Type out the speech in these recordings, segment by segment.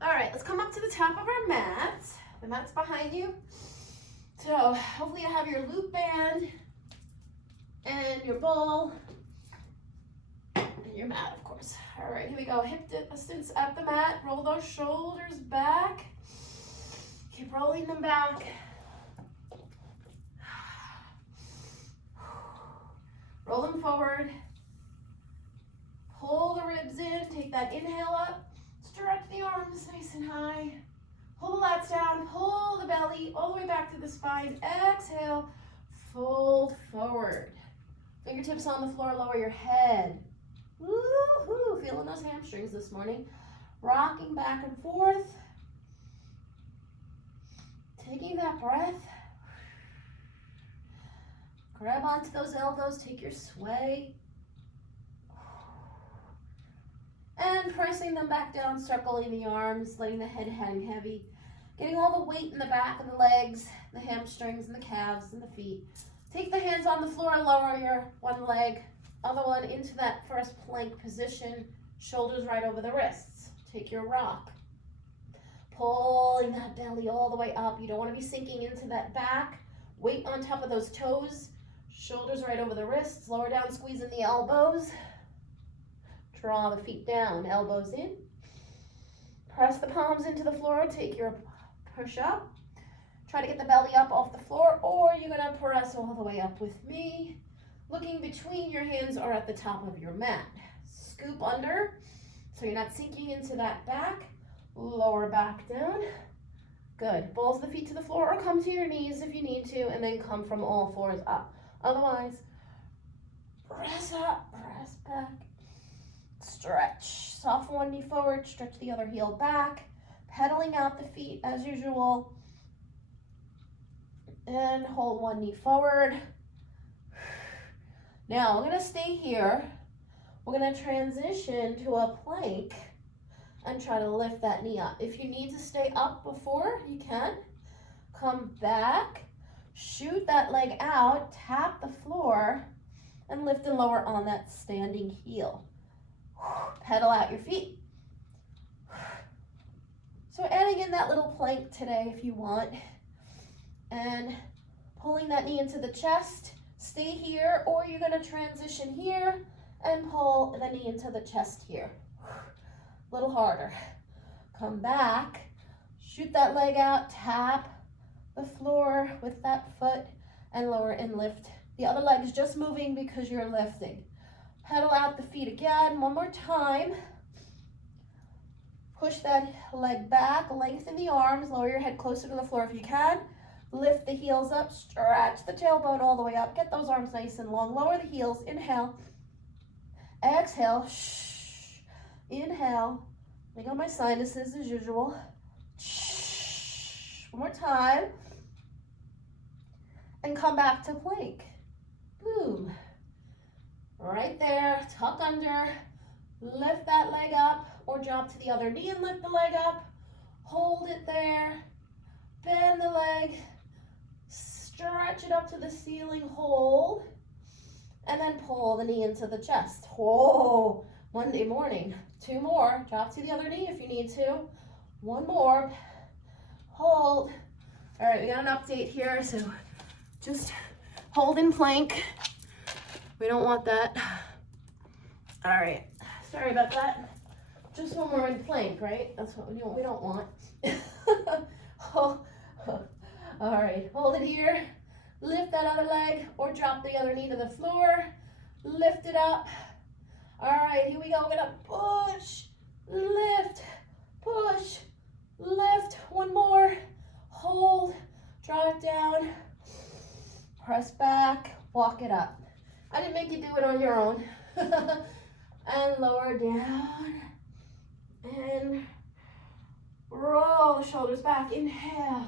All right, let's come up to the top of our mat. The mat's behind you. So hopefully you have your loop band and your ball and your mat, of course. All right, here we go. Hip distance at the mat. Roll those shoulders back. Keep rolling them back. Roll them forward. Pull the ribs in. Take that inhale up. Stretch the arms nice and high. Pull the lats down. Pull the belly all the way back to the spine. Exhale. Fold forward. Fingertips on the floor. Lower your head. Woo-hoo. Feeling those hamstrings this morning. Rocking back and forth. Taking that breath. Grab onto those elbows. Take your sway. And pressing them back down, circling the arms, letting the head hang heavy. Getting all the weight in the back of the legs, the hamstrings and the calves and the feet. Take the hands on the floor, lower your one leg, other one into that first plank position, shoulders right over the wrists. Take your rock. Pulling that belly all the way up. You don't want to be sinking into that back. Weight on top of those toes, shoulders right over the wrists, lower down, squeezing the elbows. Draw the feet down, elbows in. Press the palms into the floor, take your push up. Try to get the belly up off the floor, or you're gonna press all the way up with me. Looking between your hands or at the top of your mat. Scoop under, so you're not sinking into that back. Lower back down. Good, balls the feet to the floor, or come to your knees if you need to, and then come from all fours up. Otherwise, press up, press back. Stretch, soften one knee forward, stretch the other heel back, pedaling out the feet as usual, and hold one knee forward. Now we're going to stay here. We're going to transition to a plank and try to lift that knee up. If you need to stay up before, you can. Come back, shoot that leg out, tap the floor, and lift and lower on that standing heel. Pedal out your feet. So adding in that little plank today if you want, and pulling that knee into the chest. Stay here, or you're going to transition here and pull the knee into the chest here. A little harder. Come back, shoot that leg out, tap the floor with that foot, and lower and lift. The other leg is just moving because you're lifting. Pedal out the feet again, one more time. Push that leg back, lengthen the arms, lower your head closer to the floor if you can. Lift the heels up, stretch the tailbone all the way up. Get those arms nice and long. Lower the heels, inhale. Exhale, shh. Inhale. I got my sinuses as usual. Shh. One more time. And come back to plank. Boom. Right there, tuck under, lift that leg up, or drop to the other knee and lift the leg up. Hold it there, bend the leg, stretch it up to the ceiling, hold, and then pull the knee into the chest. Whoa, Monday morning. 2 more, drop to the other knee if you need to. 1 more, hold. All right, we got an update here, so just hold in plank. We don't want that. All right, sorry about that. Just when we're in plank, right? That's what we don't want. All right, hold it here. Lift that other leg or drop the other knee to the floor. Lift it up. All right, here we go. We're gonna push, lift, push, lift. 1 more. Hold, draw it down. Press back, walk it up. I didn't make you do it on your own. And lower down. And roll the shoulders back. Inhale.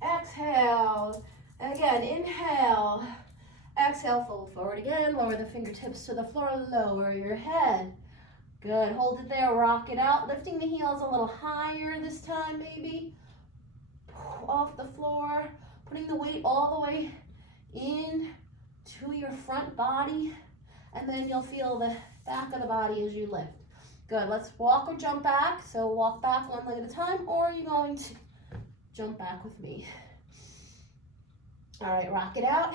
Exhale. Again, inhale. Exhale, fold forward again. Lower the fingertips to the floor. Lower your head. Good. Hold it there. Rock it out. Lifting the heels a little higher this time, maybe. Off the floor. Putting the weight all the way in to your front body and then you'll feel the back of the body as you lift. Good, let's walk or jump back. So walk back one leg at a time, or you're going to jump back with me. All right, rock it out.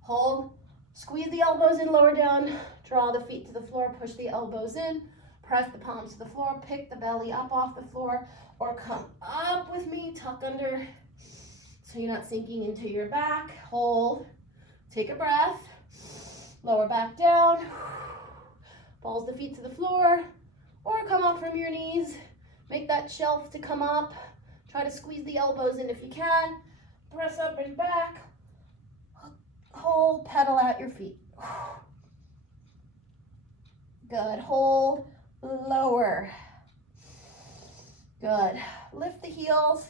Hold, squeeze the elbows in, lower down, draw the feet to the floor, push the elbows in, press the palms to the floor, pick the belly up off the floor, or come up with me, tuck under, so you're not sinking into your back. Hold, take a breath, lower back down, balls the feet to the floor, or come up from your knees, make that shelf to come up, try to squeeze the elbows in if you can, press up and back, hold, pedal out your feet. Good, hold, lower. Good, lift the heels,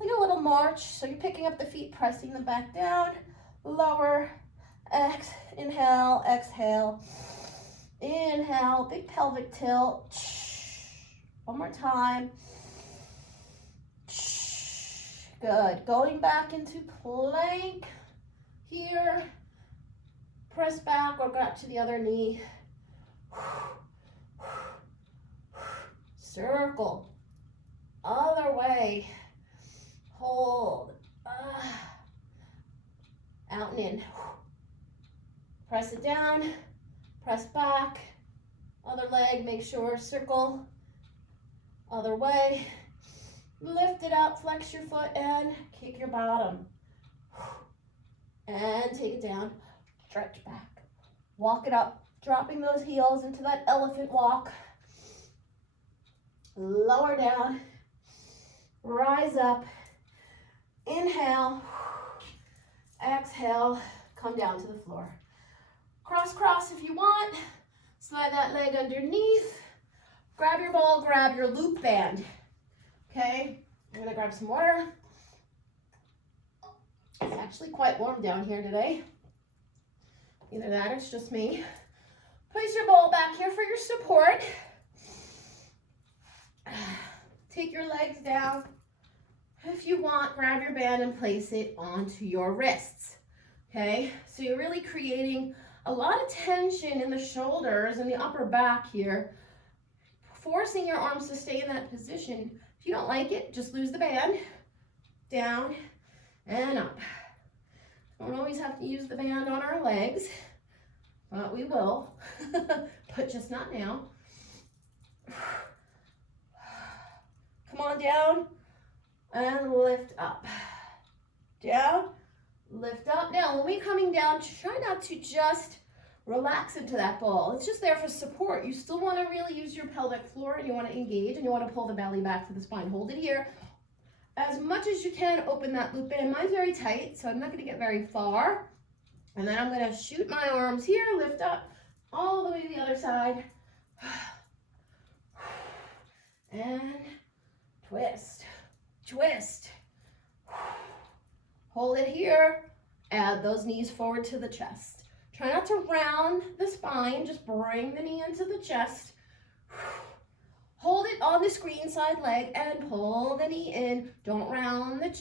like a little march, so you're picking up the feet, pressing them back down, lower, inhale, exhale, inhale, big pelvic tilt. One more time. Good, going back into plank here, press back or grab to the other knee. Circle, other way, hold, out and in. Press it down, press back, other leg, make sure, circle, other way. Lift it up, flex your foot, and kick your bottom. And take it down, stretch back. Walk it up, dropping those heels into that elephant walk. Lower down, rise up, inhale, exhale, come down to the floor. Cross, cross if you want. Slide that leg underneath. Grab your ball, grab your loop band. Okay, I'm gonna grab some water. It's actually quite warm down here today. Either that or it's just me. Place your ball back here for your support. Take your legs down. If you want, grab your band and place it onto your wrists. Okay, so you're really creating a lot of tension in the shoulders and the upper back here, forcing your arms to stay in that position. If you don't like it, just lose the band, down and up. Don't always have to use the band on our legs, but we will, but just not now. Come on down and lift up. Down, lift up. Now, when we're coming down, try not to just relax into that ball. It's just there for support. You still want to really use your pelvic floor, and you want to engage, and you want to pull the belly back to the spine. Hold it here. As much as you can, open that loop band. Mine's very tight, so I'm not going to get very far. And then I'm going to shoot my arms here, lift up, all the way to the other side. And twist, twist. Hold it here. Add those knees forward to the chest. Try not to round the spine, just bring the knee into the chest. Hold it on the screen side leg and pull the knee in. Don't round the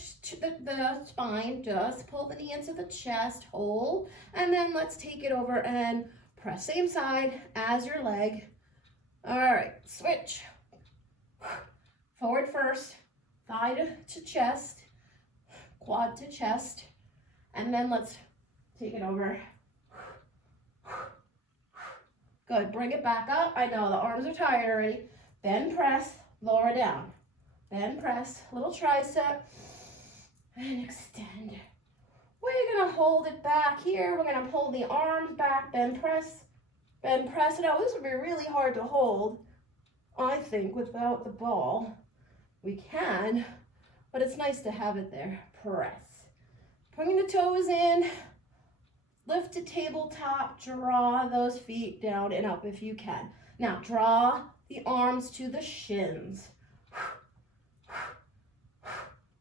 spine, just pull the knee into the chest, hold, and then let's take it over and press same side as your leg. All right, switch. Forward first, thigh to chest, quad to chest, and then let's take it over. Good, bring it back up. I know the arms are tired already. Then press, lower down. Then press, little tricep, and extend. We're gonna hold it back here. We're gonna pull the arms back, then press, then press. Now this would be really hard to hold, I think, without the ball. We can, but it's nice to have it there. Press. Bringing the toes in, lift to tabletop, draw those feet down and up if you can. Now draw the arms to the shins.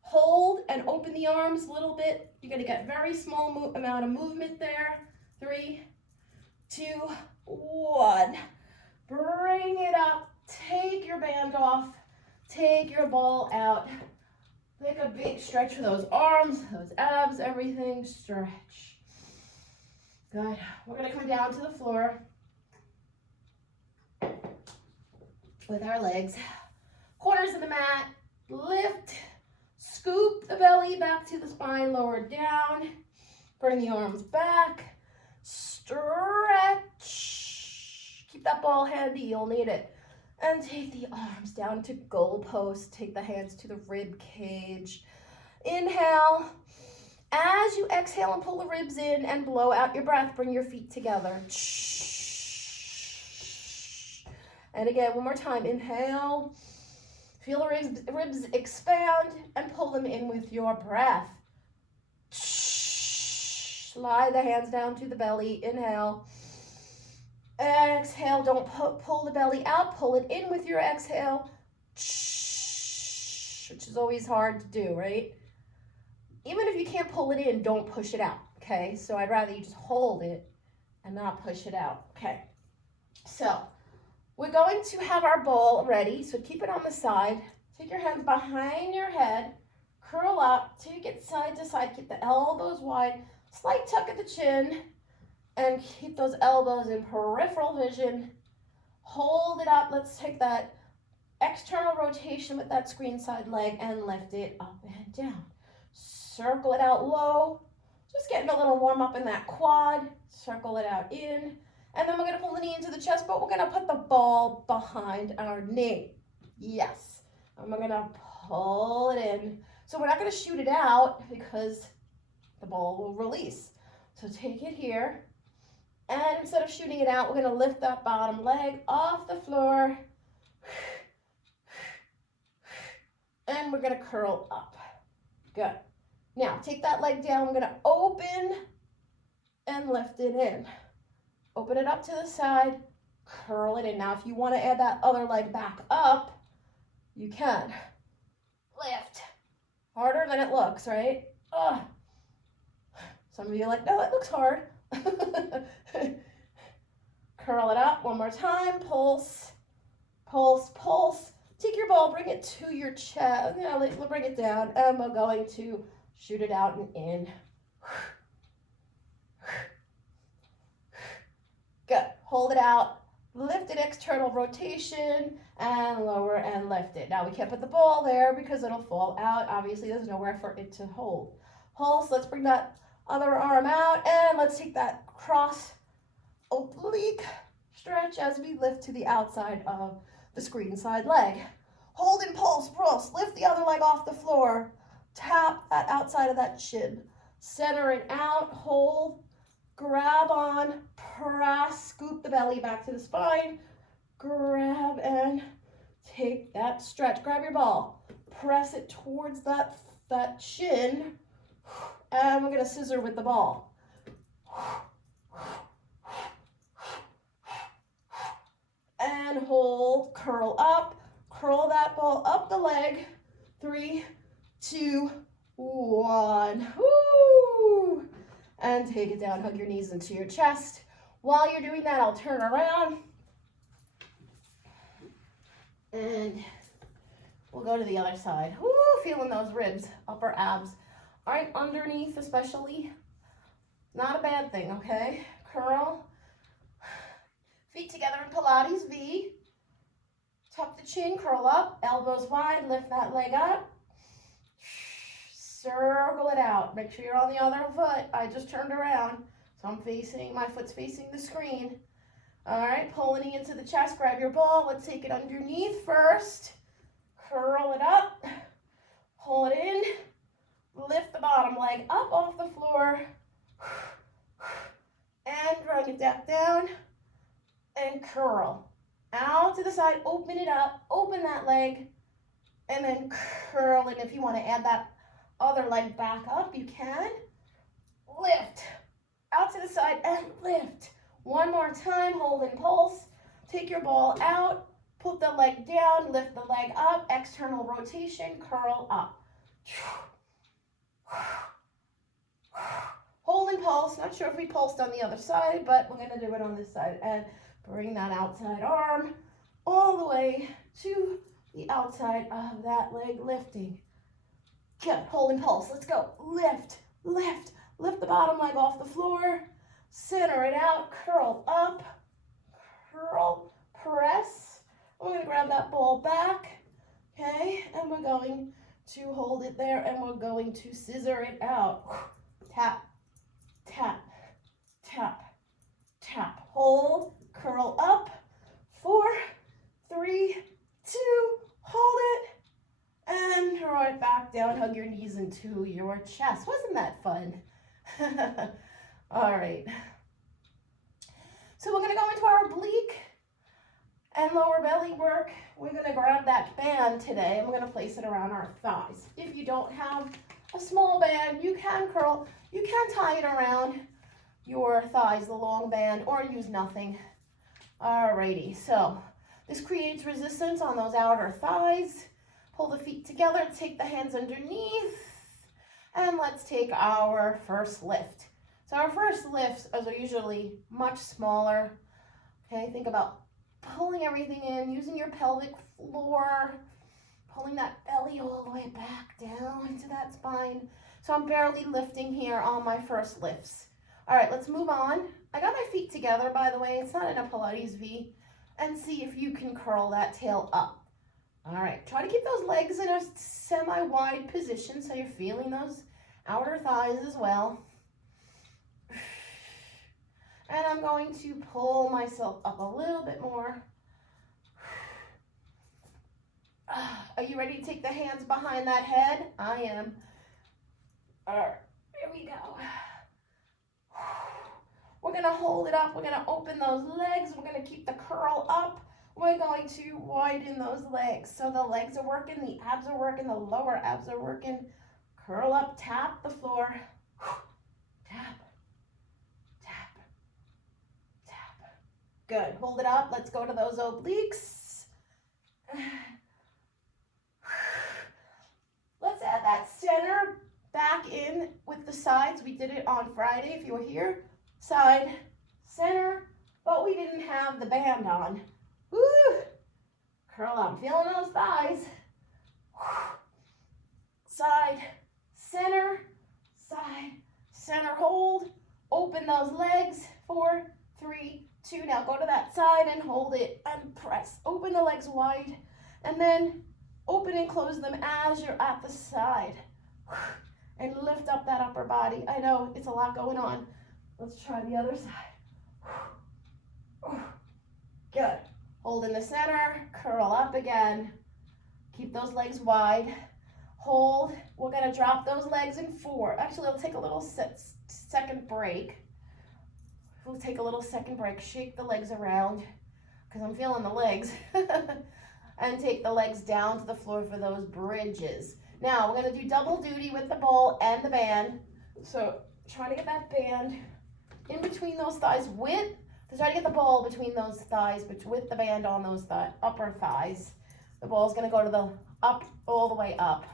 Hold and open the arms a little bit. You're gonna get very small amount of movement there. 3, 2, 1. Bring it up, take your band off, take your ball out. Take a big stretch for those arms, those abs, everything, stretch. Good. We're going to come down to the floor with our legs. Corners of the mat. Lift. Scoop the belly back to the spine. Lower down. Bring the arms back. Stretch. Keep that ball handy. You'll need it. And take the arms down to goalpost. Take the hands to the rib cage. Inhale. As you exhale and pull the ribs in and blow out your breath, bring your feet together. And again, one more time. Inhale. Feel the ribs expand and pull them in with your breath. Slide the hands down to the belly. Inhale. Exhale. Don't pull the belly out. Pull it in with your exhale, which is always hard to do, right? Even if you can't pull it in, don't push it out, okay? So I'd rather you just hold it and not push it out, okay? So we're going to have our ball ready, so keep it on the side. Take your hands behind your head, curl up, take it side to side, keep the elbows wide, slight tuck at the chin, and keep those elbows in peripheral vision. Hold it up. Let's take that external rotation with that screen side leg and lift it up and down. Circle it out low, just getting a little warm up in that quad. Circle it out in, and then we're going to pull the knee into the chest, but we're going to put the ball behind our knee. Yes, and we're going to pull it in. So we're not going to shoot it out because the ball will release. So take it here, and instead of shooting it out, we're going to lift that bottom leg off the floor, and we're going to curl up. Good. Now, take that leg down. We're going to open and lift it in. Open it up to the side, curl it in. Now, if you want to add that other leg back up, you can. Lift. Harder than it looks, right? Ugh. Some of you are like, no, it looks hard. Curl it up one more time. Pulse, pulse, pulse. Take your ball, bring it to your chest. Now, we'll bring it down, and we're going to shoot it out and in. Good. Hold it out. Lift it, external rotation, and lower and lift it. Now, we can't put the ball there because it'll fall out. Obviously, there's nowhere for it to hold. Pulse. Let's bring that other arm out, and let's take that cross oblique stretch as we lift to the outside of the screen side leg. Hold and pulse. Lift the other leg off the floor. Tap that outside of that shin. Center it out. Hold. Grab on. Press. Scoop the belly back to the spine. Grab and take that stretch. Grab your ball. Press it towards that shin. And we're going to scissor with the ball. And hold. Curl up. Curl that ball up the leg. 3, 2, 1. Woo! And take it down. Hug your knees into your chest. While you're doing that, I'll turn around. And we'll go to the other side. Woo! Feeling those ribs, upper abs. All right, underneath especially. Not a bad thing, okay? Curl. Feet together in Pilates V. Tuck the chin, curl up, elbows wide, lift that leg up. Circle it out. Make sure you're on the other foot. I just turned around, so my foot's facing the screen. All right, pull the knee into the chest, grab your ball. Let's take it underneath first. Curl it up, pull it in, lift the bottom leg up off the floor, and bring it back down, and curl. Out to the side, open it up, open that leg, and then curl it. If you want to add that other leg back up, you can. Lift. Out to the side and lift. One more time, hold and pulse. Take your ball out, put the leg down, lift the leg up, external rotation, curl up. Hold and pulse. Not sure if we pulsed on the other side, but we're going to do it on this side. And bring that outside arm all the way to the outside of that leg, lifting. Good. Hold and pulse. Let's go. Lift, lift, lift the bottom leg off the floor. center it out, curl up, curl, press. We're going to grab that ball back, okay, and we're going to hold it there, and we're going to scissor it out. Tap, tap, tap, tap. Hold, curl up. 4, 3, 2, hold it, and draw it back down. Hug your knees into your chest. Wasn't that fun? All right. So we're going to go into our oblique and lower belly work. We're going to grab that band today, and we're going to place it around our thighs. If you don't have a small band, you can curl. You can tie it around your thighs, the long band, or use nothing. Alrighty, so this creates resistance on those outer thighs. Pull the feet together, take the hands underneath, and let's take our first lift. So our first lifts are usually much smaller. Okay, think about pulling everything in, using your pelvic floor, pulling that belly all the way back down into that spine. So I'm barely lifting here on my first lifts. All right, let's move on. I got my feet together, by the way. It's not in a Pilates V. And see if you can curl that tail up. All right, try to keep those legs in a semi-wide position so you're feeling those outer thighs as well. And I'm going to pull myself up a little bit more. Are you ready to take the hands behind that head? I am. All right, here we go. We're going to hold it up. We're going to open those legs. We're going to keep the curl up. We're going to widen those legs. So the legs are working, the abs are working, the lower abs are working. Curl up, tap the floor. Tap, tap, tap. Good. Hold it up. Let's go to those obliques. Let's add that center back in with the sides. We did it on Friday if you were here. Side, center, but we didn't have the band on. Woo! Curl up. Feeling those thighs. Side, center, hold. Open those legs. 4, 3, 2. Now go to that side and hold it and press. Open the legs wide and then open and close them as you're at the side. And lift up that upper body. I know it's a lot going on. Let's try the other side. Good. Hold in the center, curl up again. Keep those legs wide. Hold. We're going to drop those legs in 4. Actually, we'll take a little second break. We'll take a little second break. Shake the legs around because I'm feeling the legs. And take the legs down to the floor for those bridges. Now, we're going to do double duty with the ball and the band. So, try to get that band in between those thighs try to get the ball between those thighs, but with the band on those upper thighs. The ball's going to go to the up, all the way up.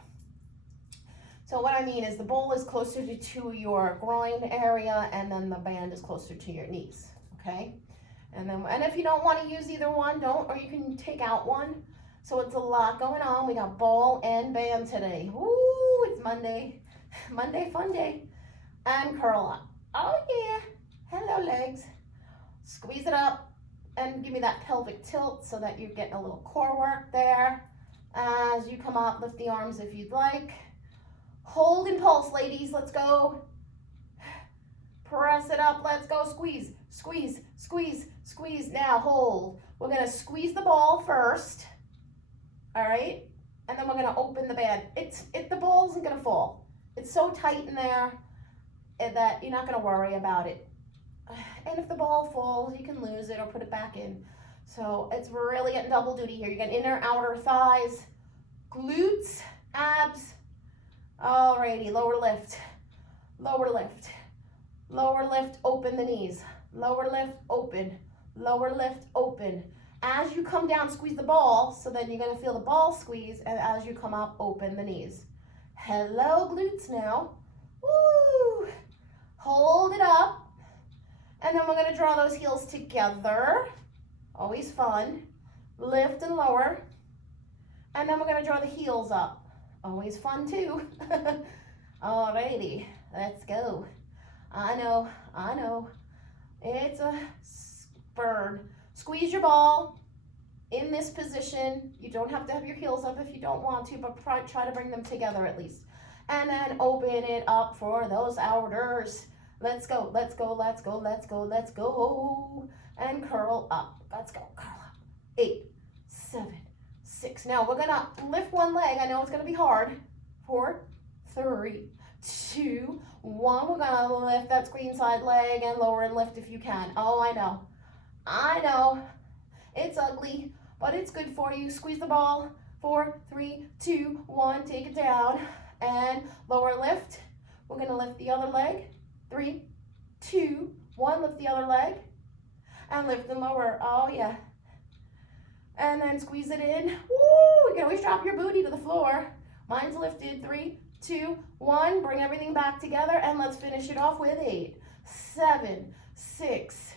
So what I mean is the ball is closer to your groin area, and then the band is closer to your knees, okay? And if you don't want to use either one, don't, or you can take out one. So it's a lot going on. We got ball and band today. Woo, it's Monday. Monday fun day. And curl up. Oh yeah. Hello legs. Squeeze it up and give me that pelvic tilt so that you're getting a little core work there. As you come up, lift the arms if you'd like. Hold and pulse, ladies. Let's go. Press it up. Let's go. Squeeze, squeeze, squeeze, squeeze. Now hold. We're going to squeeze the ball first. All right? And then we're going to open the band. The ball isn't going to fall. It's so tight in there that you're not going to worry about it. And if the ball falls, you can lose it or put it back in. So it's really getting double duty here. You get inner, outer thighs, glutes, abs. Alrighty, lower lift, lower lift, lower lift, open the knees, lower lift, open, lower lift, open. As you come down, squeeze the ball, so then you're gonna feel the ball squeeze, and as you come up, open the knees. Hello, glutes now. Woo! Hold it up. And then we're going to draw those heels together. Always fun. Lift and lower. And then we're going to draw the heels up. Always fun too. Alrighty, let's go. I know. It's a burn. Squeeze your ball in this position. You don't have to have your heels up if you don't want to, but try to bring them together at least. And then open it up for those outers. Let's go, let's go, let's go, let's go, let's go. And curl up. Let's go, curl up. 8, 7, 6. Now we're gonna lift one leg. I know it's gonna be hard. 4, 3, 2, 1. We're gonna lift that screen side leg and lower and lift if you can. Oh, I know. I know. It's ugly, but it's good for you. Squeeze the ball. 4, 3, 2, 1. Take it down and lower lift. We're gonna lift the other leg. 3, 2, 1. Lift the other leg and lift and lower. Oh yeah. And then squeeze it in. Woo! You can always drop your booty to the floor. Mine's lifted. 3, 2, 1. Bring everything back together and let's finish it off with 8, 7, 6,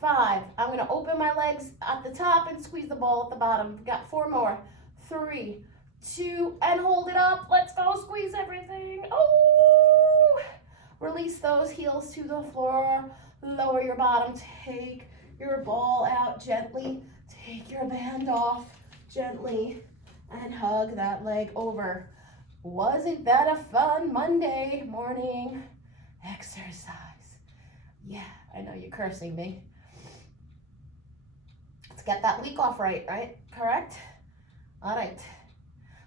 5. I'm gonna open my legs at the top and squeeze the ball at the bottom. We've got 4 more. 3, 2, and hold it up. Let's go. Squeeze everything. Oh! Release those heels to the floor. Lower your bottom. Take your ball out gently. Take your band off gently and hug that leg over. Wasn't that a fun Monday morning exercise? Yeah, I know you're cursing me. Let's get that week off right? Correct? All right.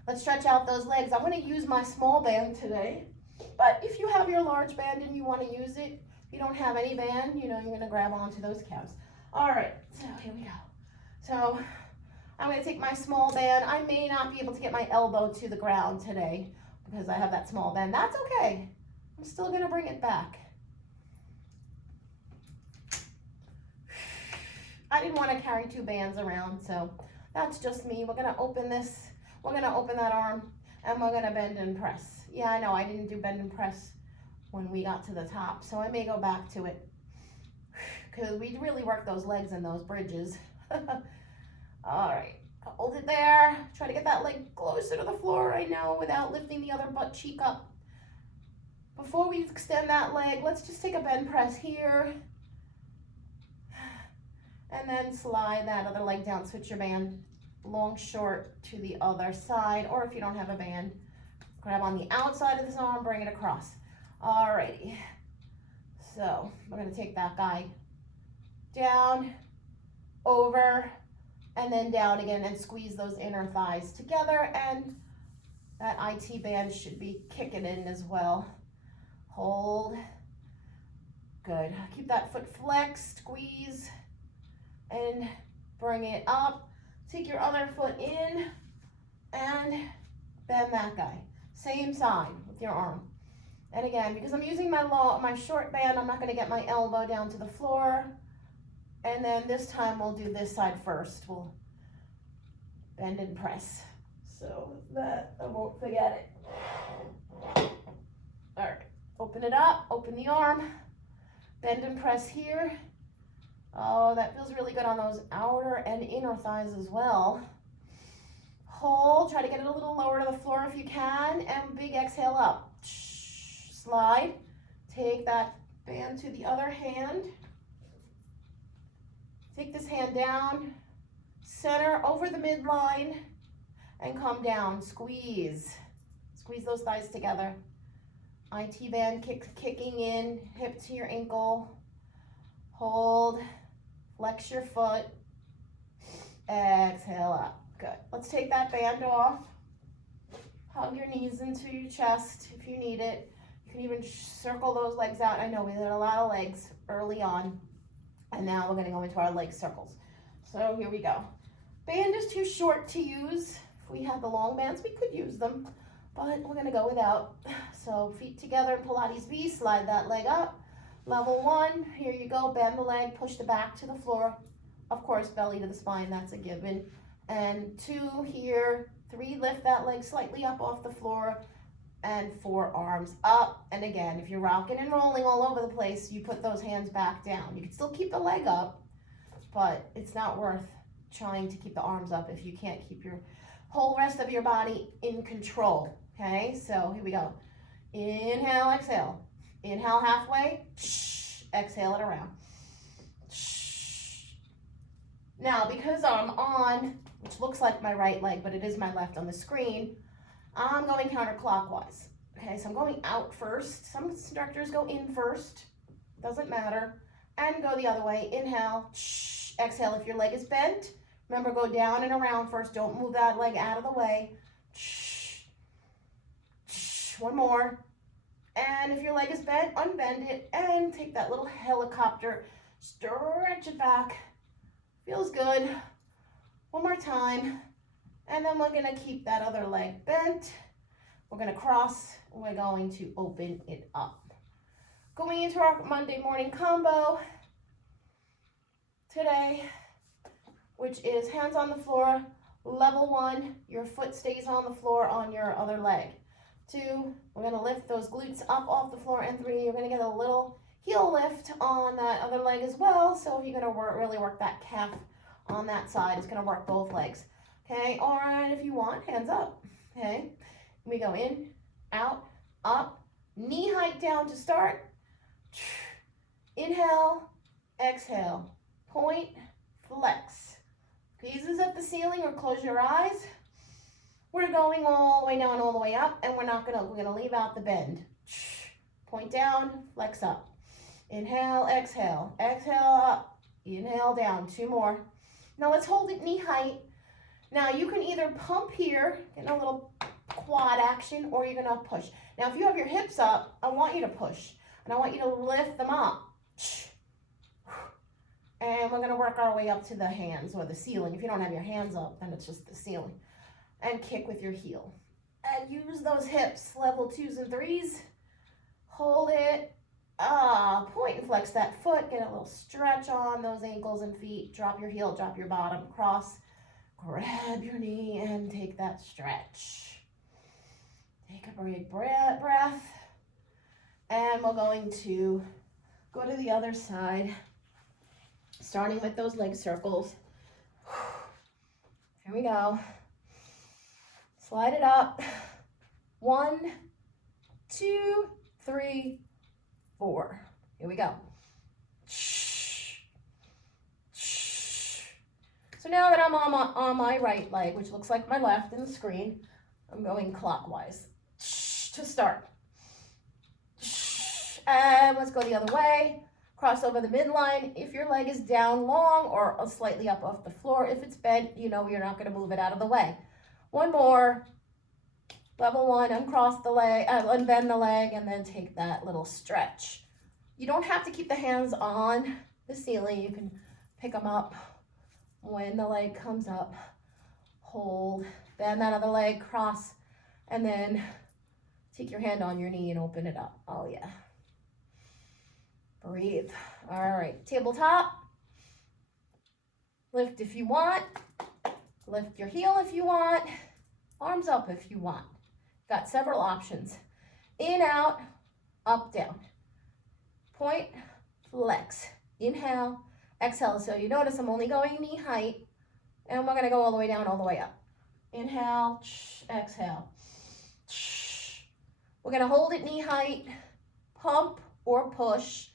Let's stretch out those legs. I'm going to use my small band today, but if you have your large band and you want to use it, if you don't have any band, you know, you're going to grab onto those calves. All right, so here we go. So I'm going to take my small band. I may not be able to get my elbow to the ground today because I have that small band. That's okay. I'm still going to bring it back. I didn't want to carry 2 bands around, so that's just me. We're going to open this. We're going to open that arm, and we're going to bend and press. Yeah, I know, I didn't do bend and press when we got to the top, so I may go back to it because we really work those legs and those bridges. All right, hold it there. Try to get that leg closer to the floor right now without lifting the other butt cheek up. Before we extend that leg, let's just take a bend press here. And then slide that other leg down. Switch your band long, short to the other side. Or if you don't have a band, grab on the outside of this arm, bring it across. Alrighty. So we're going to take that guy down, over, and then down again and squeeze those inner thighs together. And that IT band should be kicking in as well. Hold. Good. Keep that foot flexed. Squeeze. And bring it up. Take your other foot in and bend that guy. Same side with your arm. And again, because I'm using my short band, I'm not going to get my elbow down to the floor. And then this time we'll do this side first. We'll bend and press. So that I won't forget it. All right, open it up, open the arm, bend and press here. Oh, that feels really good on those outer and inner thighs as well. Hold, try to get it a little lower to the floor if you can, and big exhale up. Slide, take that band to the other hand. Take this hand down, center over the midline, and come down. Squeeze. Squeeze those thighs together. IT band kicking in, hip to your ankle. Hold. Flex your foot. Exhale up. Good. Let's take that band off. Hug your knees into your chest if you need it. You can even circle those legs out. I know we did a lot of legs early on. And now we're going to go into our leg circles. So here we go. Band is too short to use. If we had the long bands, we could use them. But we're going to go without. So feet together, Pilates V. Slide that leg up. Level 1, here you go, bend the leg, push the back to the floor. Of course, belly to the spine, that's a given. And 2 here, 3, lift that leg slightly up off the floor, and 4 arms up. And again, if you're rocking and rolling all over the place, you put those hands back down. You can still keep the leg up, but it's not worth trying to keep the arms up if you can't keep your whole rest of your body in control. Okay, so here we go. Inhale, exhale. Inhale halfway, exhale it around. Now, because I'm on, which looks like my right leg, but it is my left on the screen, I'm going counterclockwise. Okay, so I'm going out first. Some instructors go in first, doesn't matter, and go the other way. Inhale, exhale. If your leg is bent, remember, go down and around first. Don't move that leg out of the way. One more. And if your leg is bent, unbend it and take that little helicopter, stretch it back. Feels good. One more time. And then we're gonna keep that other leg bent. We're gonna cross, we're going to open it up. Going into our Monday morning combo today, which is hands on the floor. Level 1, your foot stays on the floor on your other leg. 2, we're gonna lift those glutes up off the floor. And 3, you're gonna get a little heel lift on that other leg as well. So if you're gonna really work that calf on that side, it's gonna work both legs. Okay, all right, if you want, hands up. Okay, we go in, out, up, knee height down to start. Inhale, exhale, point, flex. Gazes at the ceiling or close your eyes. We're going all the way down, all the way up, and we're gonna leave out the bend. Point down, flex up. Inhale, exhale, exhale up, inhale down, 2 more. Now let's hold it knee height. Now you can either pump here, get a little quad action, or you're gonna push. Now if you have your hips up, I want you to push, and I want you to lift them up. And we're gonna work our way up to the hands or the ceiling. If you don't have your hands up, then it's just the ceiling. And kick with your heel. And use those hips, level 2s and 3s. Hold it. Point and flex that foot. Get a little stretch on those ankles and feet. Drop your heel, drop your bottom, cross. Grab your knee and take that stretch. Take a big breath. And we're going to go to the other side, starting with those leg circles. Here we go. Slide it up. 1, 2, 3, 4. Here we go. So now that I'm on my right leg, which looks like my left in the screen, I'm going clockwise to start. And let's go the other way. Cross over the midline. If your leg is down long or slightly up off the floor, if it's bent, you know you're not going to move it out of the way. One more. Level 1, uncross the leg, unbend the leg, and then take that little stretch. You don't have to keep the hands on the ceiling. You can pick them up when the leg comes up. Hold, bend that other leg, cross, and then take your hand on your knee and open it up. Oh yeah. Breathe. All right, tabletop. Lift if you want. Lift your heel if you want. Arms up if you want. Got several options. In, out, up, down. Point, flex. Inhale, exhale. So you notice I'm only going knee height, and we're gonna go all the way down, all the way up. Inhale, exhale. We're gonna hold it knee height, pump or push.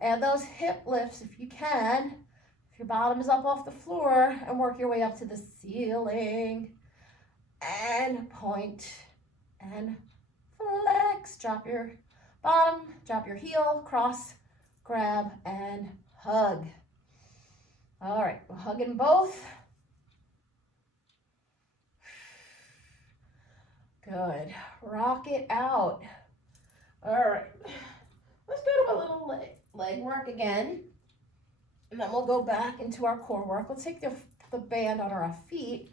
Add those hip lifts if you can. If your bottom is up off the floor, and work your way up to the ceiling. And point and flex. Drop your bottom, drop your heel, cross, grab, and hug. All right, we're hugging both. Good. Rock it out. All right. Let's go to a little leg work again. And then we'll go back into our core work. Let's take the band on our feet.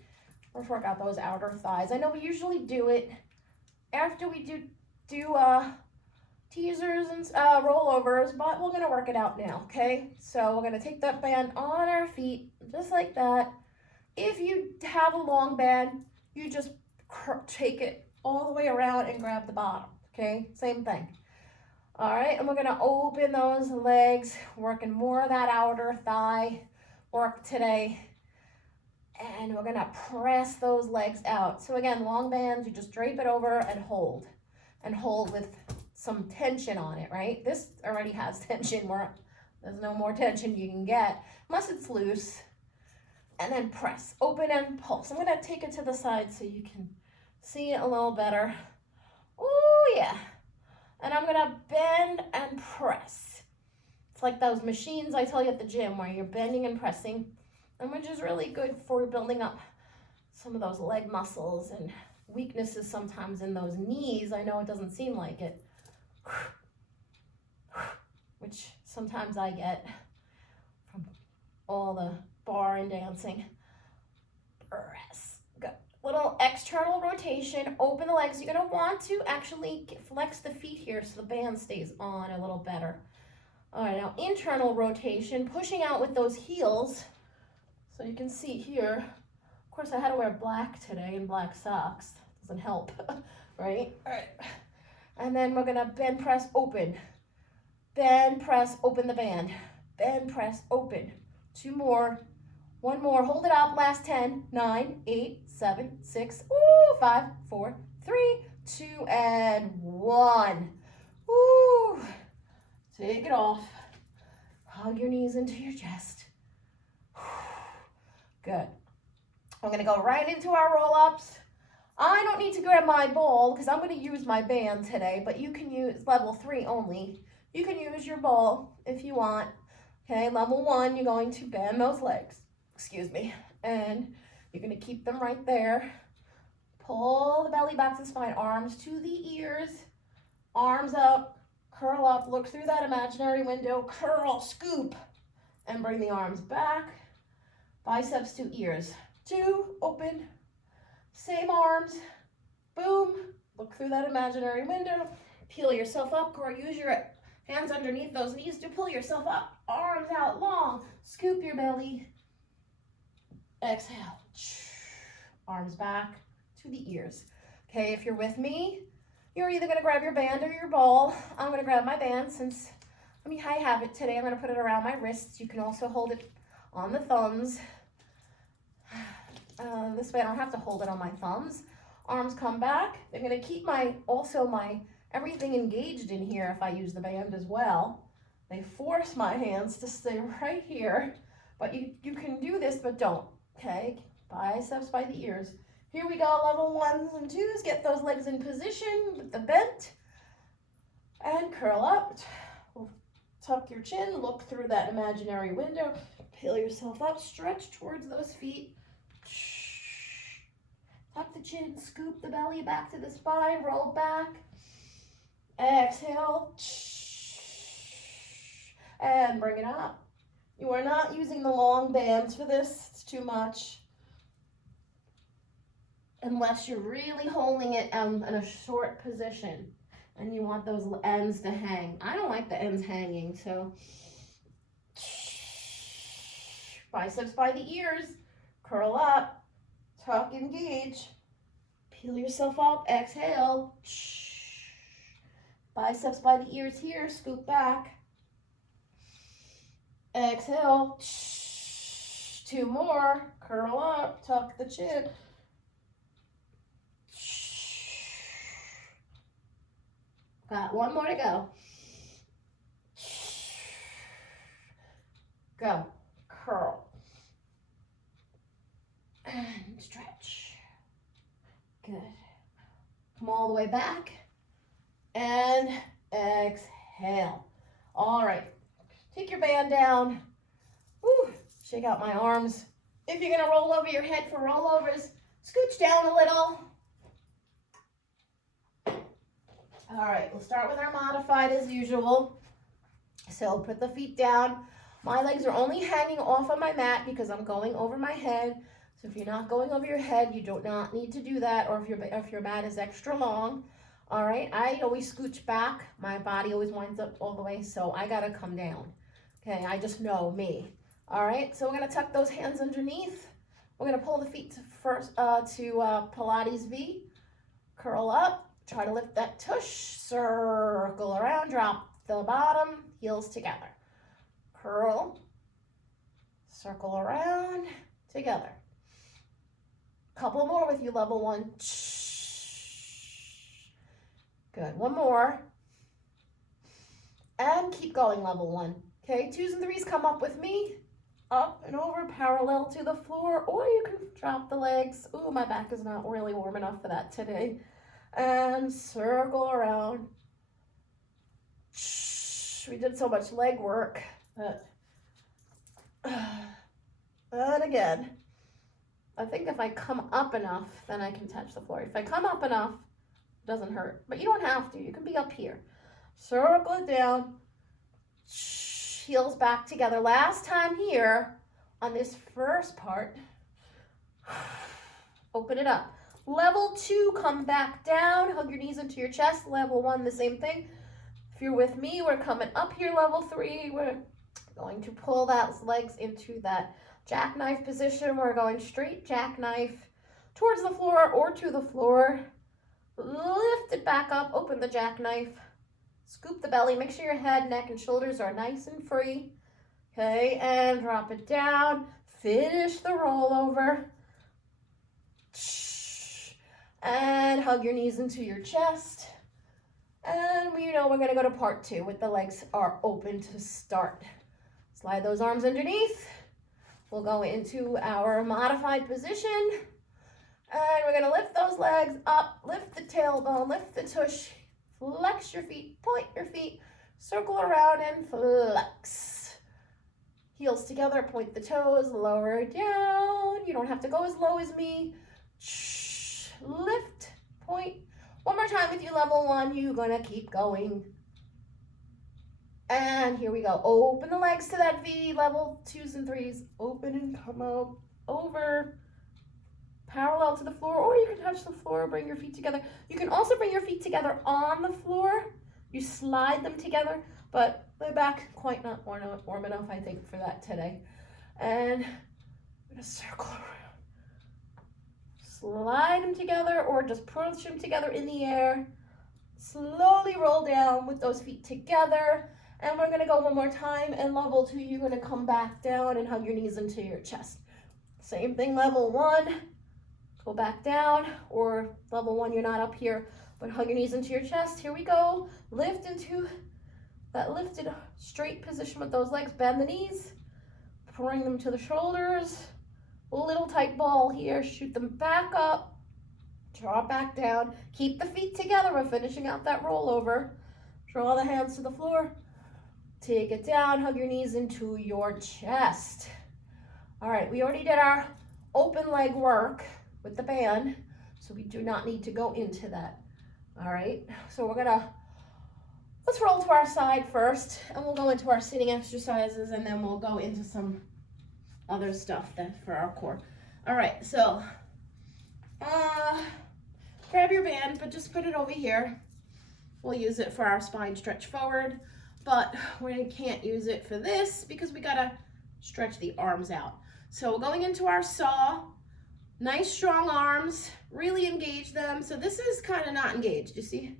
Let's work out those outer thighs. I know we usually do it after we do teasers and rollovers, but we're gonna work it out now, okay? So we're gonna take that band on our feet, just like that. If you have a long band, you just take it all the way around and grab the bottom, okay? Same thing. All right, and we're gonna open those legs, working more of that outer thigh work today. And we're gonna press those legs out. So again, long bands, you just drape it over and hold with some tension on it, right? This already has tension. We're There's no more tension you can get unless it's loose. And then press, open and pulse. I'm gonna take it to the side so you can see it a little better. Oh yeah. And I'm gonna bend and press. It's like those machines I tell you at the gym where you're bending and pressing, and which is really good for building up some of those leg muscles and weaknesses sometimes in those knees. I know it doesn't seem like it, which sometimes I get from all the bar and dancing. Press. Good. Little external rotation. Open the legs. You're going to want to actually flex the feet here so the band stays on a little better. All right, now internal rotation, pushing out with those heels. So you can see here, of course I had to wear black today and black socks. Doesn't help, right? All right. And then we're going to bend, press, open. Bend, press, open the band. Bend, press, open. 2 more. 1 more. Hold it up. Last 10, 9, 8, 7, 6, 5, 4, 3, 2, and 1. Ooh. Take it off. Hug your knees into your chest. Good. I'm going to go right into our roll-ups. I don't need to grab my ball because I'm going to use my band today, but you can use level 3 only. You can use your ball if you want. Okay, level 1, you're going to bend those legs. Excuse me. And you're going to keep them right there. Pull the belly back to the spine, arms to the ears, arms up, curl up, look through that imaginary window, curl, scoop, and bring the arms back. Biceps to ears. 2, open, same arms, boom, look through that imaginary window, peel yourself up, or use your hands underneath those knees to pull yourself up, arms out long, scoop your belly, exhale, arms back to the ears. Okay, if you're with me, you're either gonna grab your band or your ball. I'm gonna grab my band since, I have it today. I'm gonna put it around my wrists. You can also hold it on the thumbs. This way I don't have to hold it on my thumbs. Arms come back. They're gonna keep my everything engaged in here if I use the band as well. They force my hands to stay right here, but you can do this, but don't, okay? Biceps by the ears. Here we go, level 1s and 2s. Get those legs in position with the bent and curl up. Tuck your chin, look through that imaginary window, peel yourself up, stretch towards those feet. Tuck the chin, scoop the belly back to the spine, roll back. Exhale. And bring it up. You are not using the long bands for this. It's too much. Unless you're really holding it in a short position and you want those ends to hang. I don't like the ends hanging, so biceps by the ears, curl up, tuck, engage, peel yourself up, exhale, biceps by the ears here, scoop back, exhale, 2 more, curl up, tuck the chin, got 1 more to go. Go. Curl. And stretch. Good. Come all the way back. And exhale. All right. Take your band down. Woo. Shake out my arms. If you're going to roll over your head for rollovers, scooch down a little. All right, we'll start with our modified as usual. So put the feet down. My legs are only hanging off of my mat because I'm going over my head. So if you're not going over your head, you do not need to do that, or if your mat is extra long. All right, I always scooch back. My body always winds up all the way, so I gotta come down. Okay, I just know me. All right, so we're gonna tuck those hands underneath. We're gonna pull the feet to Pilates V. Curl up. Try to lift that tush, circle around, drop the bottom, heels together. Curl, circle around, together. Couple more with you, level 1. Good, 1 more. And keep going, level 1. Okay, 2s and 3s come up with me. Up and over, parallel to the floor, or you can drop the legs. Ooh, my back is not really warm enough for that today. And circle around. We did so much leg work. And again, I think if I come up enough, then I can touch the floor. If I come up enough, it doesn't hurt. But you don't have to. You can be up here. Circle it down. Heels back together. Last time here on this first part. Open it up. Level 2, come back down. Hug your knees into your chest. Level 1, the same thing. If you're with me, we're coming up here. Level 3, we're going to pull those legs into that jackknife position. We're going straight jackknife towards the floor or to the floor. Lift it back up. Open the jackknife. Scoop the belly. Make sure your head, neck, and shoulders are nice and free. Okay, and drop it down. Finish the rollover. And hug your knees into your chest. And we know we're going to go to part 2 with the legs are open to start. Slide those arms underneath. We'll go into our modified position. And we're going to lift those legs up. Lift the tailbone, lift the tush. Flex your feet, point your feet, circle around and flex. Heels together, point the toes, lower down. You don't have to go as low as me. Lift, point. One more time with you, level 1. You're gonna keep going. And here we go. Open the legs to that V, level 2s and 3s. Open and come out, over. Parallel to the floor, or you can touch the floor, bring your feet together. You can also bring your feet together on the floor. You slide them together, but my back quite not warm enough, I think, for that today. And I'm gonna circle around. Slide them together, or just push them together in the air. Slowly roll down with those feet together. And we're gonna go one more time, and level 2, you're gonna come back down and hug your knees into your chest. Same thing, level 1. Go back down, or level 1, you're not up here, but hug your knees into your chest. Here we go. Lift into that lifted straight position with those legs. Bend the knees, bring them to the shoulders. A little tight ball here. Shoot them back up. Drop back down. Keep the feet together. We're finishing out that rollover. Draw the hands to the floor. Take it down. Hug your knees into your chest. All right, we already did our open leg work with the band, so we do not need to go into that. All right, so let's roll to our side first, and we'll go into our sitting exercises, and then we'll go into some other stuff then for our core. All right, so grab your band, but just put it over here. We'll use it for our spine stretch forward, but we can't use it for this because we gotta stretch the arms out. So we're going into our saw. Nice strong arms, really engage them. So this is kind of not engaged, you see?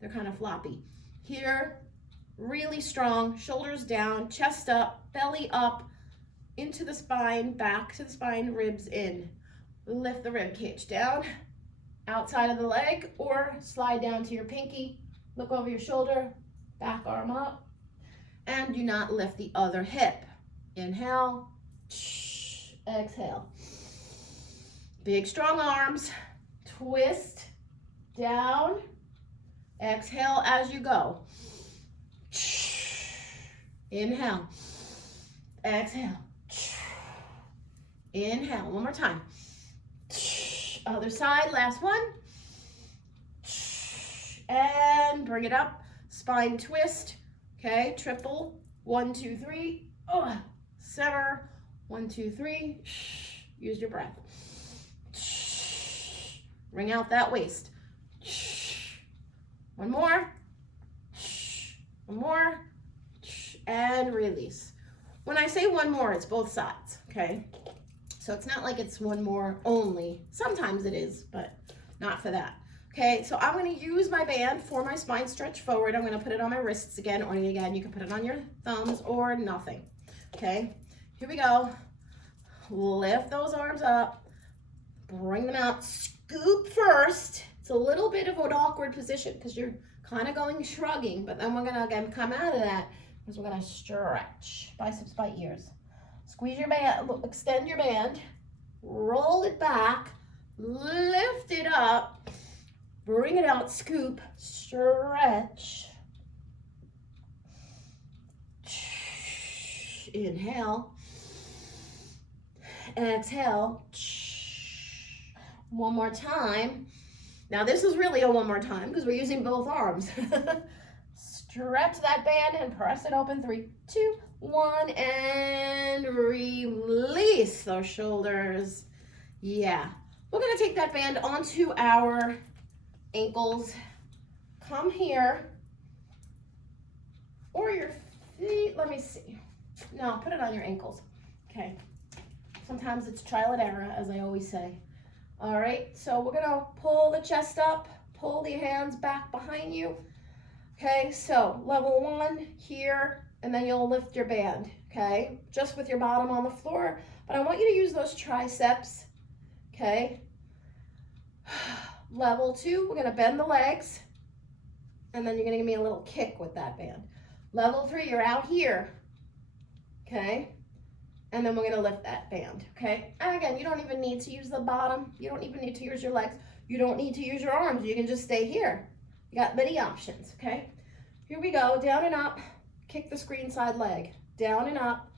They're kind of floppy. Here, really strong, shoulders down, chest up, belly up, into the spine, back to the spine, ribs in. Lift the rib cage down, outside of the leg, or slide down to your pinky, look over your shoulder, back arm up, and do not lift the other hip. Inhale, exhale. Big strong arms, twist, down, exhale as you go. Inhale, exhale, inhale, one more time. Other side, last one. And bring it up, spine twist, okay, triple, 1, 2, 3, center, 1, 2, 3, use your breath. Bring out that waist. One more. One more. And release. When I say one more, it's both sides, okay? So it's not like it's one more only. Sometimes it is, but not for that. Okay, so I'm going to use my band for my spine stretch forward. I'm going to put it on my wrists again, or again, you can put it on your thumbs or nothing. Okay, here we go. Lift those arms up. Bring them out. Scoop first. It's a little bit of an awkward position because you're kind of going shrugging, but then we're going to again come out of that. because we're gonna stretch biceps by ears. Squeeze your band, extend your band, roll it back, lift it up, bring it out, scoop, stretch. Inhale, exhale. One more time. Now this is really a one more time because we're using both arms. Stretch that band and press it open. 3, 2, 1, and release those shoulders. Yeah. We're gonna take that band onto our ankles. Come here. Or your feet, let me see. No, put it on your ankles. Okay. Sometimes it's trial and error, as I always say. All right, so we're gonna pull the chest up, pull the hands back behind you. Okay, so level 1 here, and then you'll lift your band, okay? Just with your bottom on the floor, but I want you to use those triceps, okay? Level 2, we're gonna bend the legs, and then you're gonna give me a little kick with that band. Level 3, you're out here, okay? And then we're gonna lift that band, okay? And again, you don't even need to use the bottom. You don't even need to use your legs. You don't need to use your arms. You can just stay here. You got many options, okay? Here we go, down and up. Kick the screen side leg. Down and up,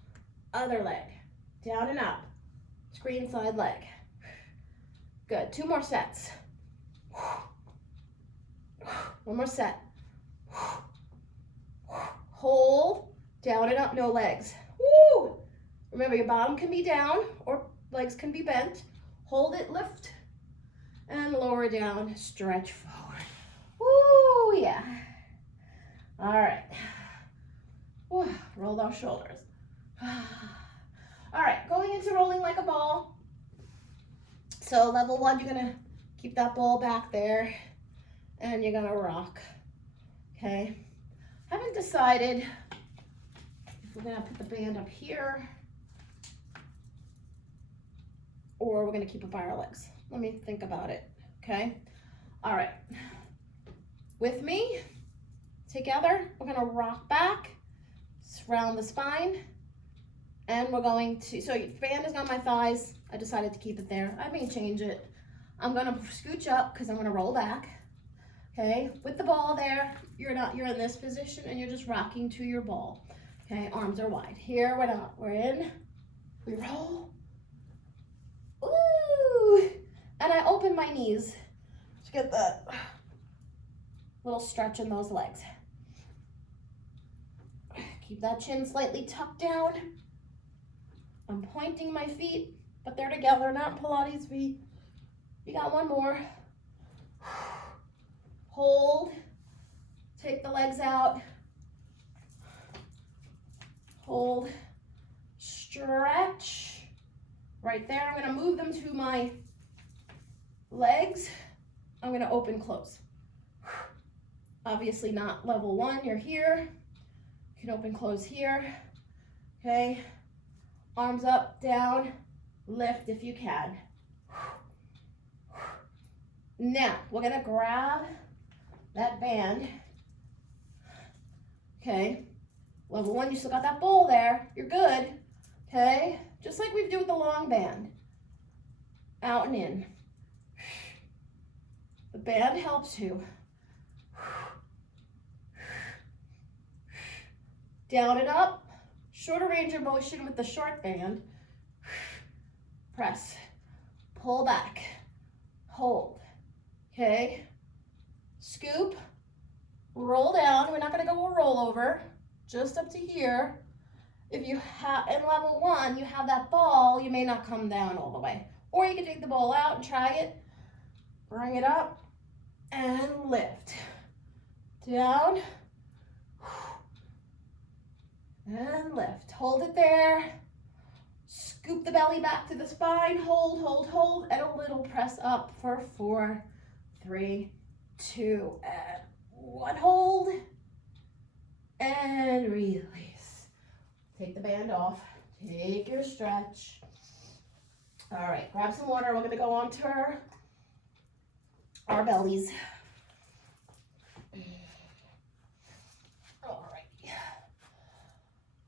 other leg. Down and up, screen side leg. Good, 2 more sets. One more set. Hold, down and up, no legs. Woo! Remember, your bottom can be down or legs can be bent. Hold it, lift, and lower down, stretch forward. Woo, yeah. All right. Woo, roll those shoulders. All right, going into rolling like a ball. So level 1, you're gonna keep that ball back there and you're gonna rock, okay? Haven't decided if we're gonna put the band up here or we're gonna keep it by our legs. Let me think about it, okay? All right, with me, together, we're gonna rock back, round the spine, and we're going to, so your band is on my thighs. I decided to keep it there. I may change it. I'm gonna scooch up because I'm gonna roll back, okay? With the ball there, you're in this position and you're just rocking to your ball, okay? Arms are wide. Here, we're in, we roll. Ooh, and I open my knees to get that little stretch in those legs. Keep that chin slightly tucked down. I'm pointing my feet, but they're together, not Pilates V. You got one more. Hold, take the legs out. Hold, stretch. Right there, I'm gonna move them to my legs. I'm gonna open, close. Obviously not level 1, you're here. You can open, close here, okay? Arms up, down, lift if you can. Now, we're gonna grab that band, okay? Level 1, you still got that bowl there, you're good, okay? Just like we do with the long band. Out and in. The band helps you. Down and up. Shorter range of motion with the short band. Press. Pull back. Hold. Okay. Scoop. Roll down. We're not going to go a rollover. Just up to here. If you have, in level 1, you have that ball, you may not come down all the way. Or you can take the ball out and try it. Bring it up and lift. Down. And lift. Hold it there. Scoop the belly back to the spine. Hold, hold, hold. And a little press up for 4, 3, 2, and 1. Hold. And release. Take the band off. Take your stretch. All right, grab some water. We're going to go on to our bellies. All right.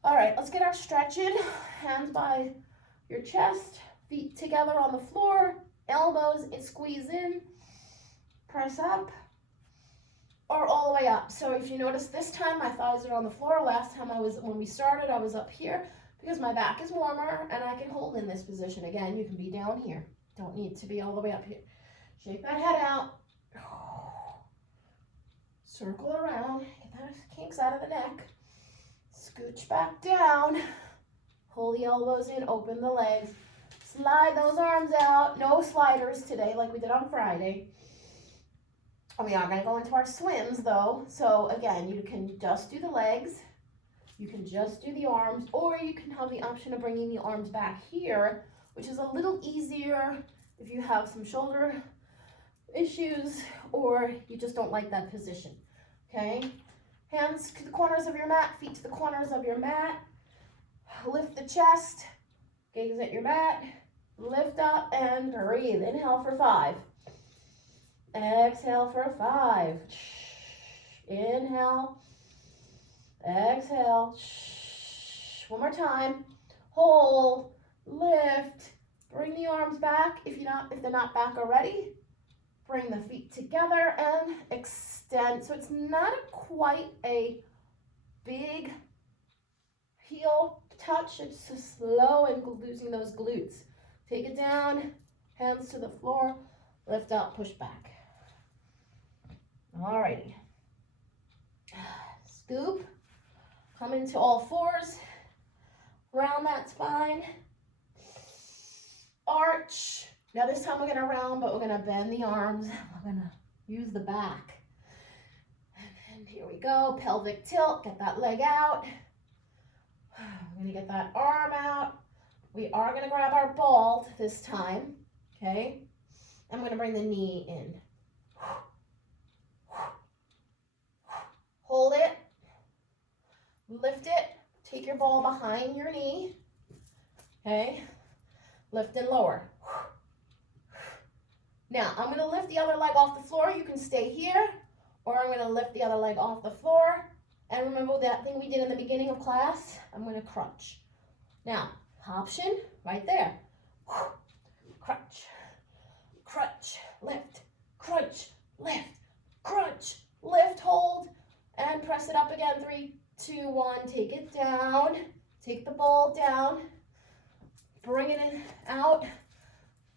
All right, let's get our stretch in. Hands by your chest, feet together on the floor, elbows squeeze in, press up, or all the way up. So if you notice this time, my thighs are on the floor. Last time when we started, I was up here because my back is warmer and I can hold in this position. Again, you can be down here. Don't need to be all the way up here. Shake that head out. Circle around, get those kinks out of the neck. Scooch back down. Pull the elbows in, open the legs. Slide those arms out. No sliders today like we did on Friday. We are going to go into our swims though. So again, you can just do the legs. You can just do the arms, or you can have the option of bringing the arms back here, which is a little easier if you have some shoulder issues or you just don't like that position. Okay? Hands to the corners of your mat, feet to the corners of your mat. Lift the chest, gaze at your mat, lift up and breathe. Inhale for 5. Exhale for 5. Inhale. Exhale. One more time. Hold, lift, bring the arms back. If they're not back already, bring the feet together and extend. So it's not quite a big heel touch. It's just slow and losing those glutes. Take it down, hands to the floor, lift up, push back. Alrighty. Scoop, come into all fours, round that spine, arch. Now this time we're going to round, but we're going to bend the arms. We're going to use the back. And then here we go, pelvic tilt, get that leg out. We're going to get that arm out. We are going to grab our ball this time, okay? I'm going to bring the knee in. Hold it, lift it, take your ball behind your knee, okay? Lift and lower. Now, I'm going to lift the other leg off the floor. You can stay here, or I'm going to lift the other leg off the floor. And remember that thing we did in the beginning of class? I'm going to crunch. Now, option right there. Crunch, crunch, lift, crunch, lift, crunch, lift, hold, and press it up again. 3, 2, 1, take it down. Take the ball down. Bring it in, out,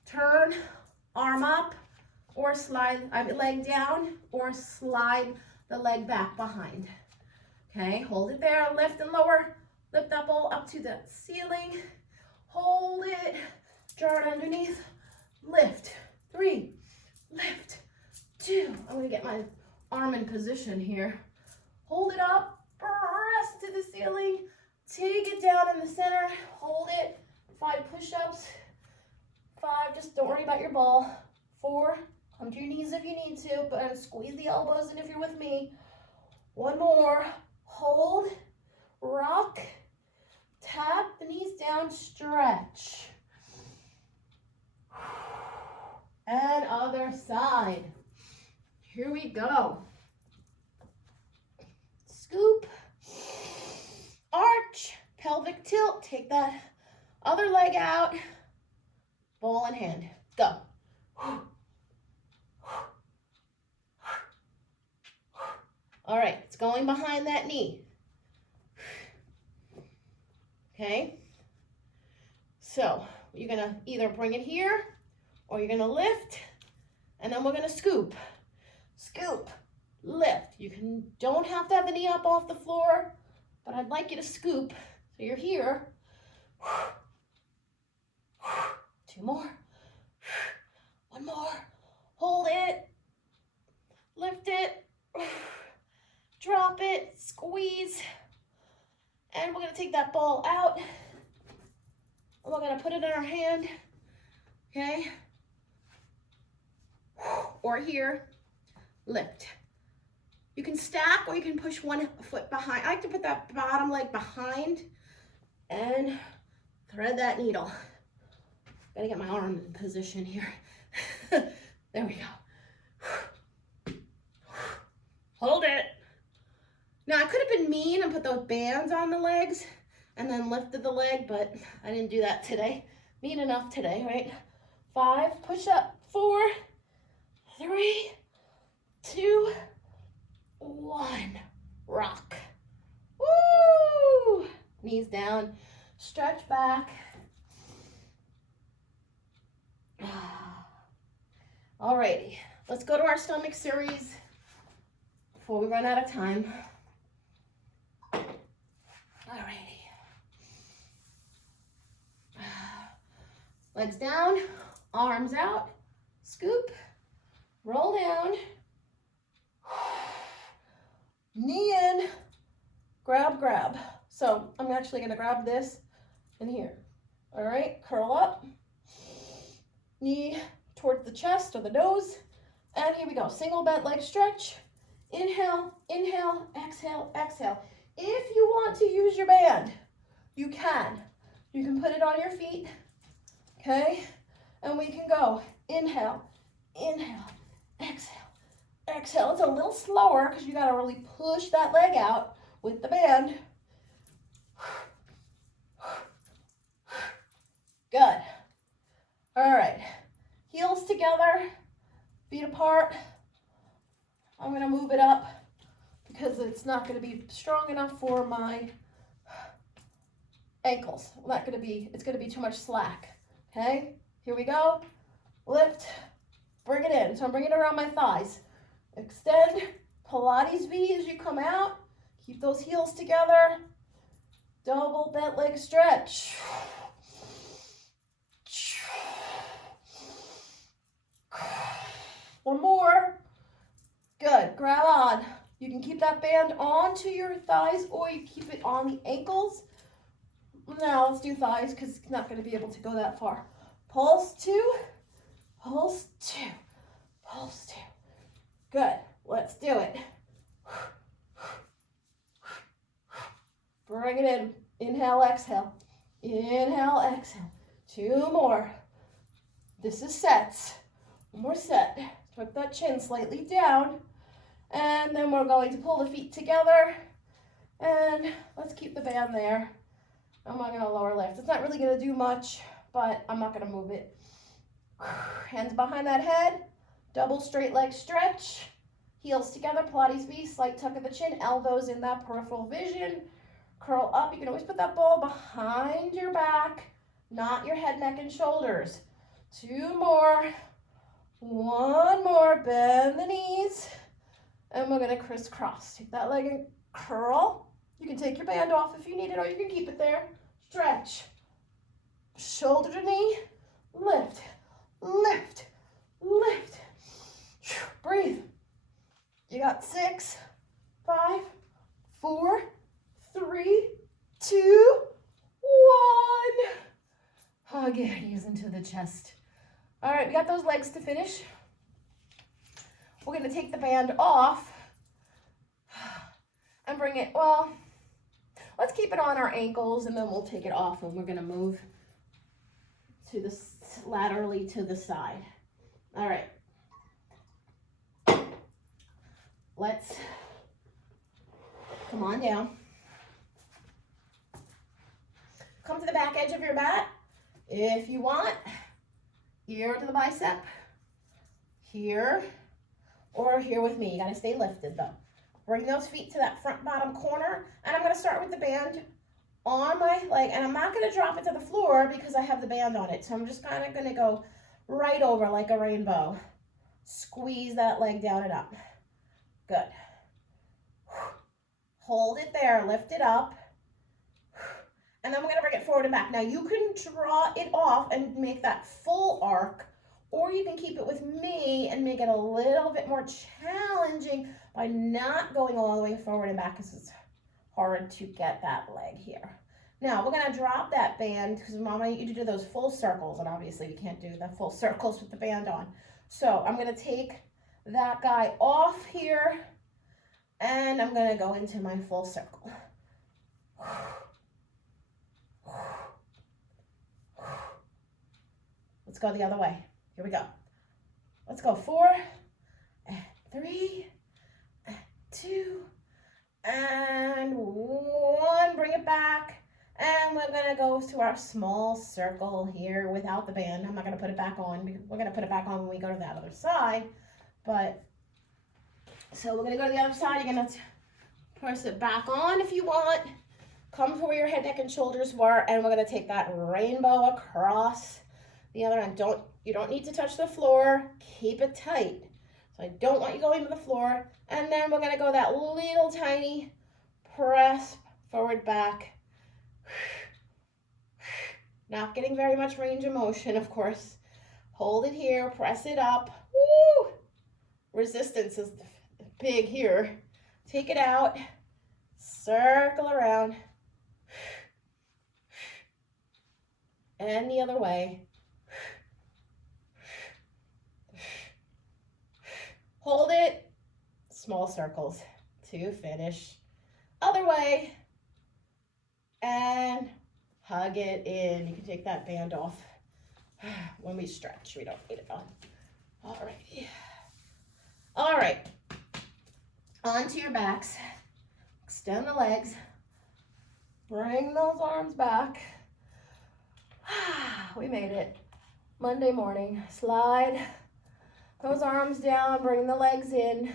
turn, arm up, or slide, leg down, or slide the leg back behind. Okay, hold it there, lift and lower, lift that ball up to the ceiling, hold it, draw it underneath, lift, 3, lift, 2. I'm gonna get my arm in position here. Hold it up, press to the ceiling, take it down in the center, hold it, 5 push-ups, 5, just don't worry about your ball, 4, come to your knees if you need to, but squeeze the elbows in if you're with me. 1 more, hold, rock, tap the knees down, stretch. And other side. Here we go. Scoop, arch, pelvic tilt, take that other leg out, ball in hand, go. All right, it's going behind that knee. Okay, so you're gonna either bring it here or you're gonna lift, and then we're gonna scoop, scoop, lift. You don't have to have the knee up off the floor, but I'd like you to scoop. So you're here. 2 more. 1 more. Hold it. Lift it. Drop it. Squeeze. And we're going to take that ball out. And we're going to put it in our hand. Okay? Or here. Lift. You can stack or you can push 1 foot behind. I like to put that bottom leg behind and thread that needle. Gotta get my arm in position here. There we go. Hold it. Now I could have been mean and put those bands on the legs and then lifted the leg, but I didn't do that today. Mean enough today, right? 5, push up, 4, 3, 2, 1, rock. Woo! Knees down, stretch back. Alrighty, let's go to our stomach series before we run out of time. Alrighty. Legs down, arms out, scoop, roll down, knee in, grab, grab. So I'm actually gonna grab this in here. All right, curl up, knee towards the chest or the nose, and here we go. Single bent leg stretch. Inhale, inhale, exhale, exhale. If you want to use your band, you can. You can put it on your feet, okay? And we can go inhale, inhale, exhale, exhale. It's a little slower because you got to really push that leg out with the band. Good. All right. Heels together, feet apart. I'm going to move it up because it's not going to be strong enough for my ankles. It's going to be too much slack. Okay, here we go. Lift, bring it in. So I'm bringing it around my thighs. Extend, Pilates V as you come out. Keep those heels together. Double bent leg stretch. One more. Good, grab on. You can keep that band onto your thighs or you keep it on the ankles. Now let's do thighs because it's not going to be able to go that far. Pulse 2, pulse 2, pulse 2. Good, let's do it. Bring it in. Inhale, exhale. Inhale, exhale. 2 more. This is sets. One more set. Tuck that chin slightly down. And then we're going to pull the feet together. And let's keep the band there. I'm not going to lower lift. It's not really going to do much, but I'm not going to move it. Hands behind that head. Double straight leg stretch. Heels together, Pilates V, slight tuck of the chin, elbows in that peripheral vision. Curl up. You can always put that ball behind your back, not your head, neck, and shoulders. 2 more. 1 more. Bend the knees. And we're going to crisscross. Take that leg and curl. You can take your band off if you need it, or you can keep it there. Stretch. Shoulder to knee. Lift. Lift. Lift. Breathe. You got 6, 5, 4, 3, 2, 1. Hug your knees into the chest. All right, we got those legs to finish. We're going to take the band off and bring it, well, let's keep it on our ankles and then we'll take it off and we're going to move to the laterally to the side. All right. Let's come on down. Come to the back edge of your mat. If you want, here to the bicep, here, or here with me. You gotta stay lifted though. Bring those feet to that front bottom corner, and I'm gonna start with the band on my leg, and I'm not gonna drop it to the floor because I have the band on it. So I'm just kind of gonna go right over like a rainbow. Squeeze that leg down and up. Good. Hold it there, lift it up. And then we're gonna bring it forward and back. Now you can draw it off and make that full arc, or you can keep it with me and make it a little bit more challenging by not going all the way forward and back because it's hard to get that leg here. Now we're gonna drop that band because Mama, you to do those full circles, and obviously you can't do the full circles with the band on. So I'm gonna take that guy off here and I'm gonna go into my full circle. Let's go the other way. Here we go. Let's go 4, and 3, and 2, and 1. Bring it back And we're gonna go to our small circle here without the band. I'm not gonna put it back on. We're gonna put it back on when we go to that other side. But, so we're gonna go to the other side. You're gonna press it back on if you want. Come to where your head, neck, and shoulders were, and we're gonna take that rainbow across the other end. You don't need to touch the floor. Keep it tight. So I don't want you going to the floor. And then we're gonna go that little tiny press forward back. Not getting very much range of motion, of course. Hold it here, press it up. Woo! Resistance is big here. Take it out, circle around. And the other way. Hold it, small circles to finish. Other way. And hug it in. You can take that band off when we stretch. We don't need it on. All right. All right. Onto your backs. Extend the legs. Bring those arms back. We made it. Monday morning. Slide those arms down. Bring the legs in.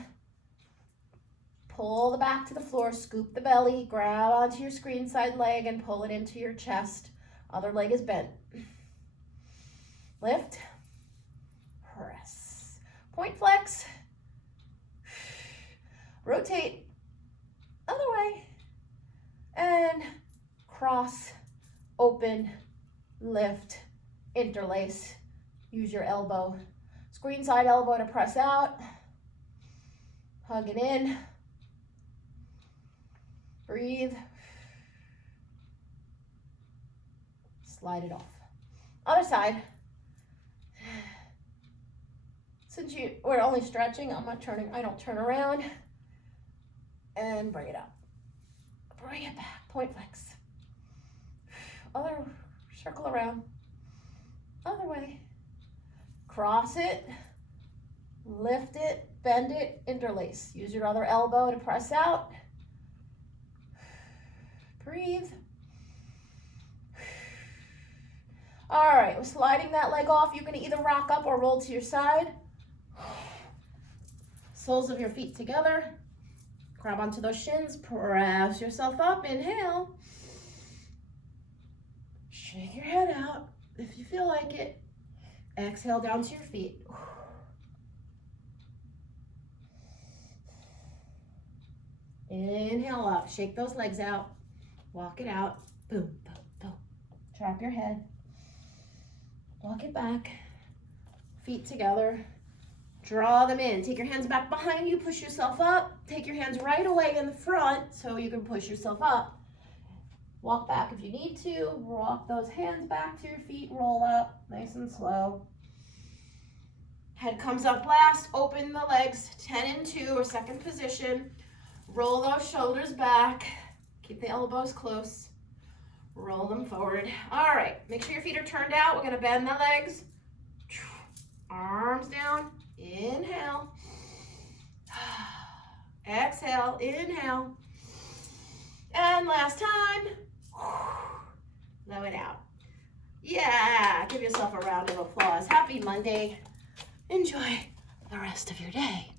Pull the back to the floor, scoop the belly, grab onto your screen side leg and pull it into your chest. Other leg is bent. Lift, press, point flex, rotate, other way, and cross, open, lift, interlace. Use your elbow, screen side elbow to press out, hug it in. Breathe. Slide it off. Other side. Since we're only stretching, I don't turn around. And bring it up. Bring it back. Point flex. Other, circle around. Other way. Cross it. Lift it. Bend it. Interlace. Use your other elbow to press out. Breathe. All right, we're sliding that leg off. You can either rock up or roll to your side. Soles of your feet together. Grab onto those shins. Press yourself up. Inhale. Shake your head out if you feel like it. Exhale down to your feet. Inhale up. Shake those legs out. Walk it out. Boom, boom, boom. Trap your head. Walk it back. Feet together. Draw them in. Take your hands back behind you. Push yourself up. Take your hands right away in the front so you can push yourself up. Walk back if you need to. Walk those hands back to your feet. Roll up. Nice and slow. Head comes up last. Open the legs. 10 and 2 or second position. Roll those shoulders back. Keep the elbows close. Roll them forward. All right, make sure your feet are turned out. We're gonna bend the legs. Arms down. Inhale. Exhale. Inhale. And last time. Blow it out. Yeah, give yourself a round of applause. Happy Monday. Enjoy the rest of your day.